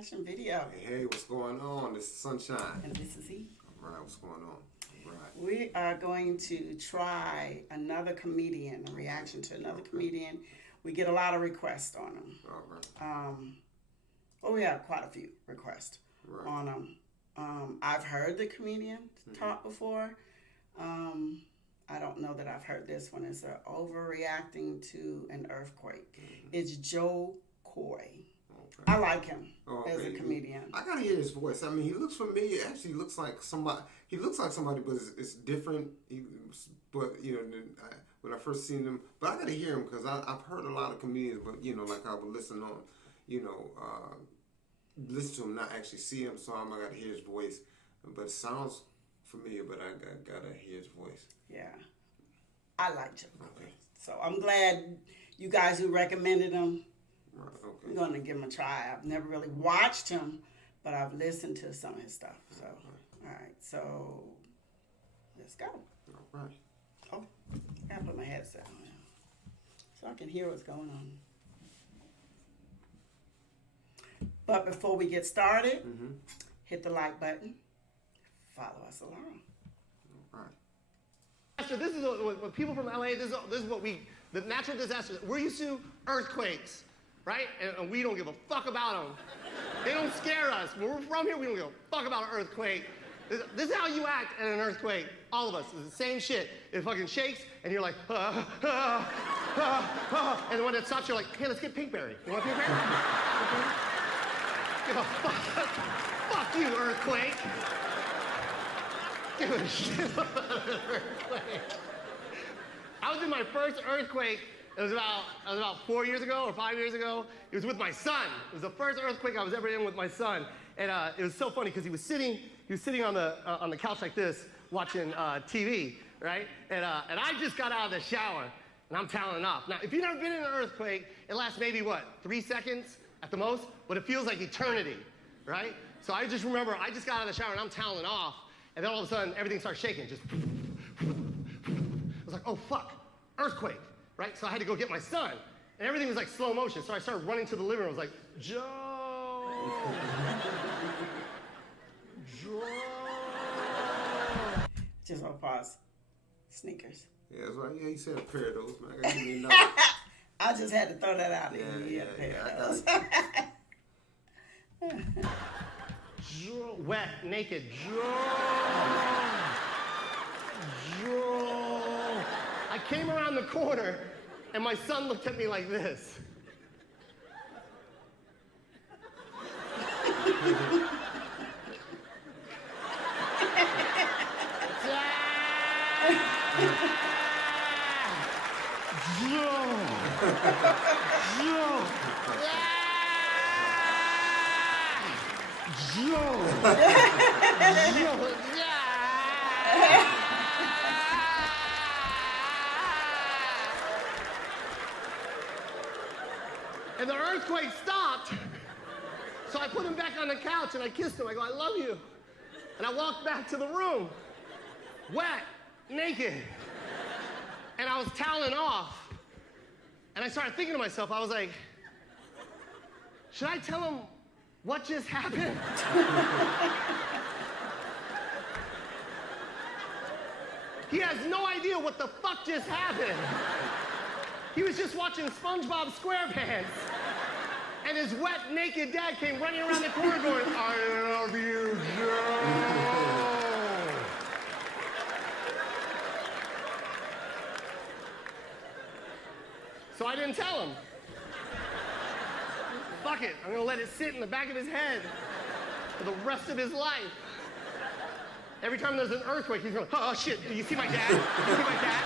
reaction video. Hey, what's going on? This is Sunshine. And this is E. All right, what's going on? All right. We are going to try another comedian, a reaction to another comedian. We get a lot of requests on them. All right. Well, we have quite a few requests on them. I've heard the comedian talk before. I don't know that I've heard this one. It's Overreacting to an Earthquake. It's Joe Coy. Okay. I like him as a comedian. I gotta hear his voice. I mean, he looks familiar. Actually, he looks like somebody. He looks like somebody, but it's different. But you know, when I first seen him, but I gotta hear him because I've heard a lot of comedians. But you know, like I would listen on, listen to him, not actually see him. So I gotta hear his voice. But it sounds familiar. But I gotta hear his voice. Yeah, I like Joe Coy. So I'm glad you guys who recommended him. Right, okay. I'm going to give him a try. I've never really watched him, but I've listened to some of his stuff. So, all right. So, let's go. All right. Oh, I gotta put my headset on now so I can hear what's going on. But before we get started, hit the like button. Follow us along. All right. So this is what people from LA, this is what the natural disasters, we're used to earthquakes, right? And we don't give a fuck about them. They don't scare us. When we're from here, we don't give a fuck about an earthquake. This is how you act at an earthquake. All of us, it's the same shit. It fucking shakes, and you're like, and when it stops, you're like, hey, let's get Pinkberry. You want Pinkberry? Give a fuck you, earthquake. Give a shit about an earthquake. I was in my first earthquake. It was about 4 years ago or 5 years ago. It was with my son. It was the first earthquake I was ever in with my son, and it was so funny because he was sitting on the couch like this, watching TV, right? And I just got out of the shower, and I'm toweling off. Now, if you've never been in an earthquake, it lasts maybe 3 seconds at the most, but it feels like eternity, right? So I just remember I just got out of the shower and I'm toweling off. And then all of a sudden, everything starts shaking. Just, I was like, oh, fuck, earthquake, right? So I had to go get my son. And everything was like slow motion. So I started running to the living room. I was like, Joe. Joe. Just on pause. Sneakers. Yeah, that's right. Yeah, you said a pair of those, man. I gotta give me another. I just had to throw that out there. Yeah, Joe. Wet, naked. Joe. Joe. I came around the corner, and my son looked at me like this. Joe. Joe. And the earthquake stopped, so I put him back on the couch and I kissed him. I go, I love you. And I walked back to the room, wet, naked. And I was toweling off. And I started thinking to myself, I was like, should I tell him what just happened? He has no idea what the fuck just happened. He was just watching SpongeBob SquarePants, and his wet, naked dad came running around the corner going, I love you, Joe. So I didn't tell him. Fuck it, I'm gonna let it sit in the back of his head for the rest of his life. Every time there's an earthquake, he's going, oh shit, you see my dad? You see my dad?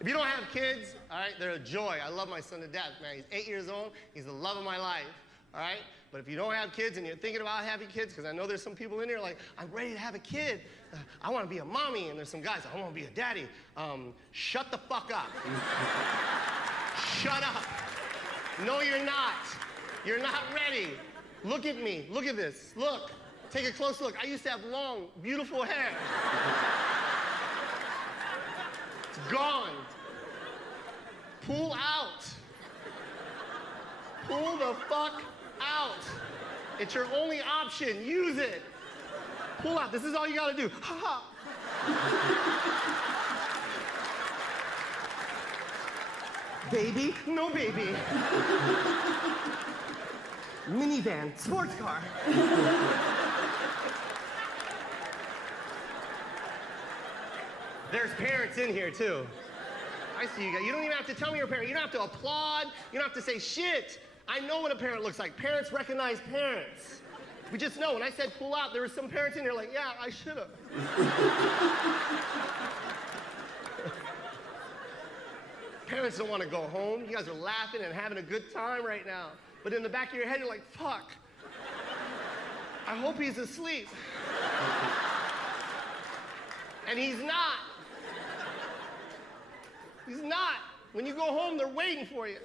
If you don't have kids, all right, they're a joy. I love my son to death, man. He's 8 years old. He's the love of my life, all right? But if you don't have kids and you're thinking about having kids, because I know there's some people in here like, I'm ready to have a kid. I want to be a mommy. And there's some guys, I want to be a daddy. Shut the fuck up. Shut up. No, you're not. You're not ready. Look at me. Look at this. Look. Take a close look. I used to have long, beautiful hair. It's your only option. Use it. Pull out. This is all you gotta do. Ha ha. Baby? No baby. Minivan, sports car. There's parents in here too. I see you guys. You don't even have to tell me you're a parent. You don't have to applaud. You don't have to say shit. I know what a parent looks like. Parents recognize parents. We just know. When I said pull out, there were some parents in here like, yeah, I should have. Parents don't want to go home. You guys are laughing and having a good time right now. But in the back of your head, you're like, fuck. I hope he's asleep. And he's not. He's not. When you go home, they're waiting for you.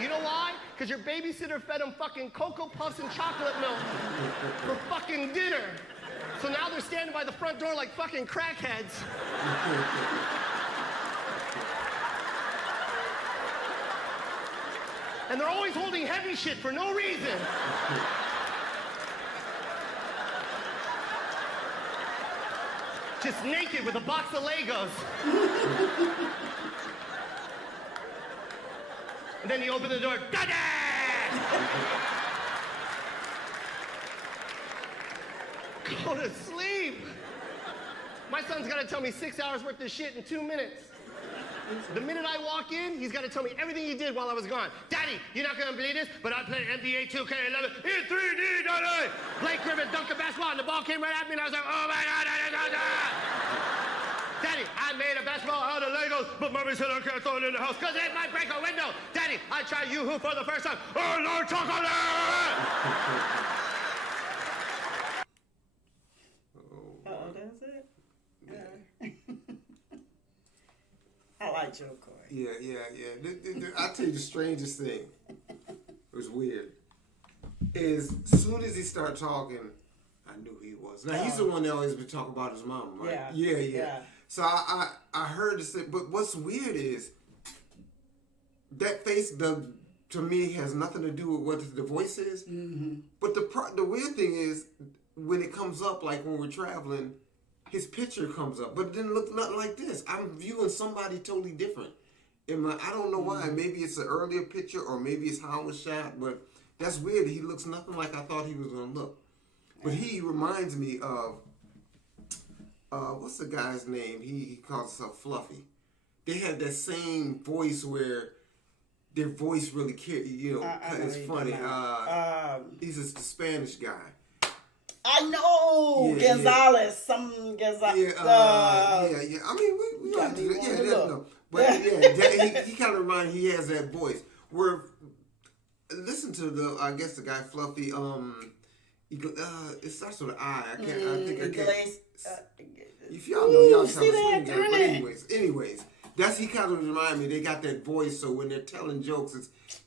You know why? Because your babysitter fed him fucking Cocoa Puffs and chocolate milk for fucking dinner. So now they're standing by the front door like fucking crackheads. And they're always holding heavy shit for no reason. Just naked with a box of Legos. And then you open the door, Daddy! Go to sleep. My son's gotta tell me 6 hours worth of shit in 2 minutes. The minute I walk in, he's gotta tell me everything he did while I was gone. Daddy, you're not gonna believe this, but I played NBA 2K11 in 3D, Daddy! Blake Griffin dunked a basketball and the ball came right at me and I was like, oh my God, Daddy, I made a basketball out of Legos, but Mommy said I can't throw it in the house because it might break a window. Daddy, I tried Yoo-Hoo for the first time. Oh, Lord, chocolate! Oh, that's it? Yeah. I like Joe Coy. Yeah. I'll tell you the strangest thing. It was weird. Is as soon as he started talking, I knew he was. Now, he's the one that always been talking about his mom, right? Yeah. So I heard this, but what's weird is that face, to me, has nothing to do with what the voice is. Mm-hmm. But the weird thing is, when it comes up, like when we're traveling, his picture comes up, but it didn't look nothing like this. I'm viewing somebody totally different. I don't know why. Maybe it's an earlier picture, or maybe it's how it was shot, but that's weird. He looks nothing like I thought he was going to look. But he reminds me of, what's the guy's name? He calls himself Fluffy. They had that same voice where their voice really it's funny. He's the Spanish guy. I know Gonzalez. Yeah. I mean, we have to. But he kind of reminds. He has that voice. Where listen to the guy Fluffy. It starts with an I. I think I can't. If y'all know, y'all tell us. But anyways, that's he kind of remind me. They got that voice, so when they're telling jokes,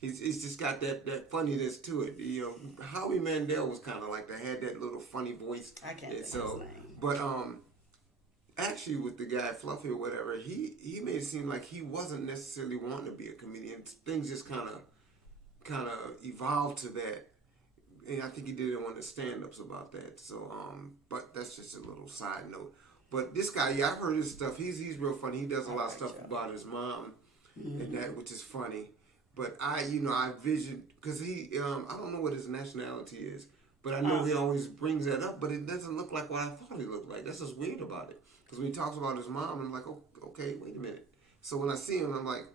it's just got that funniness to it. You know, Howie Mandel was kind of like that. Had that little funny voice. I can't think his name. But actually, with the guy Fluffy or whatever, he made it seem like he wasn't necessarily wanting to be a comedian. Things just kind of evolved to that. And I think he did one of the stand-ups about that. So, but that's just a little side note. But this guy, I've heard his stuff. He's real funny. He does a lot of stuff about his mom and that, which is funny. But I vision, because I don't know what his nationality is, but I know he always brings that up, but it doesn't look like what I thought he looked like. That's what's weird about it. Because when he talks about his mom, I'm like, oh, okay, wait a minute. So when I see him, I'm like,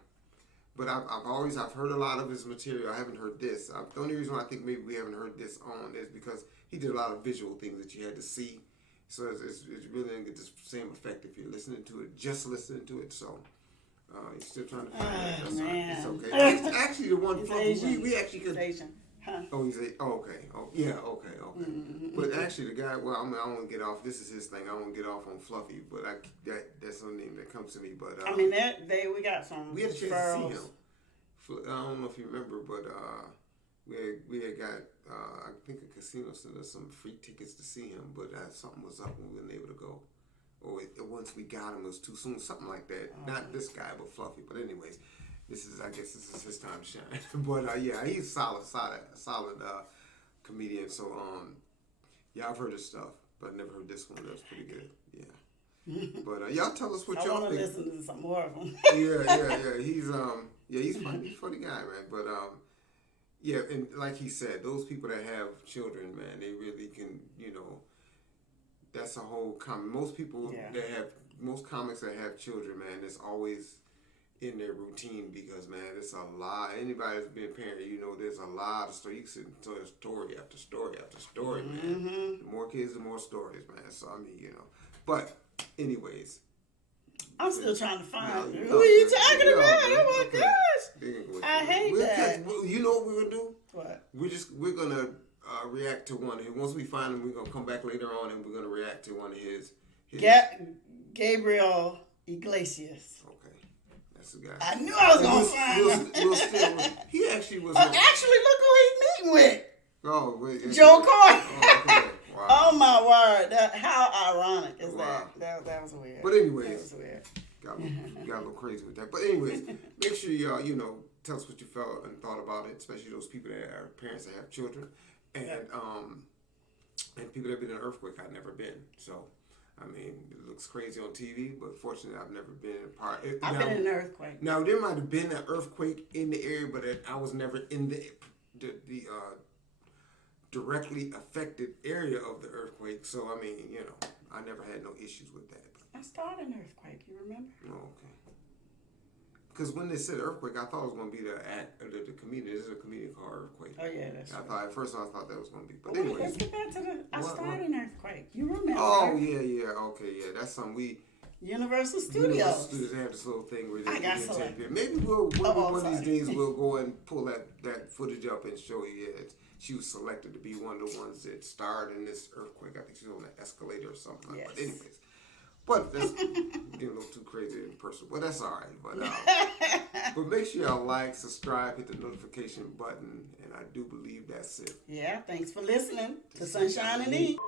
but I've heard a lot of his material. I haven't heard this. The only reason why I think maybe we haven't heard this on is because he did a lot of visual things that you had to see. So it's really didn't get the same effect if you're listening to it, just listening to it. So you're still trying to find it. That's man. It's okay. It's actually the one we actually could. Asian. Huh? Oh, he's okay. Oh, yeah, okay. Mm-hmm. But actually, the guy. Well, I don't want to get off. This is his thing. I don't want to get off on Fluffy, but that's the name that comes to me. But we got some. We had a chance to see him. I don't know if you remember, but we had got. I think a casino sent us some free tickets to see him, but something was up and we weren't able to go. Or once we got him, it was too soon. Something like that. Not this guy, but Fluffy. But anyways. I guess this is his time to shine. But he's solid comedian. So yeah, I've heard his stuff, but I never heard this one. That's pretty good. Yeah. But y'all tell us what I y'all want to think. listen to some more of them. He's funny. He's a funny guy, man. But yeah, and like he said, those people that have children, man, they really can, that's a whole most people that have, most comics that have children, man, it's always in their routine because, man, it's a lot. Anybody that's been a parent, there's a lot of stories. You can tell story after story after story, man. The more kids, the more stories, man. So, I mean, but anyways. I'm still trying to find who are you talking about? Oh my gosh. I hate that. You know what we're going to do? What? We're going to react to one. And once we find him, we're going to come back later on and we're going to react to one of his Gabriel Iglesias. Okay. That's the guy. I knew I was going to find him. He actually was. Actually, look who he's meeting with. Oh, wait. Joe Coy. Okay. Wow. Oh my word! How ironic is that? That was weird. But anyways, that was weird. Got a little crazy with that. But anyways, make sure y'all tell us what you felt and thought about it, especially those people that are parents that have children, and and people that have been in an earthquake. I've never been, so I mean it looks crazy on TV, but fortunately I've never been a part. I've been in an earthquake. Now there might have been an earthquake in the area, but I was never in the directly affected area of the earthquake. So, I mean, I never had no issues with that. I started an earthquake, you remember? Oh, okay. Because when they said earthquake, I thought it was going to be the comedian. This is a comedian called Earthquake. Oh, yeah, that's right. At first I thought that was going to be. But wait, anyways. let's get back to I started an earthquake. You remember? Oh, yeah. Okay, yeah. That's something Universal Studios. Universal Studios, they have this little thing where they got selected. Maybe one of these days we'll go and pull that footage up and show you. Yeah, she was selected to be one of the ones that starred in this earthquake. I think she was on an escalator or something. Yes. But anyways, that's getting a little too crazy in person. Well, that's all right. But make sure y'all like, subscribe, hit the notification button, and I do believe that's it. Yeah, thanks for listening to Sunshine and E.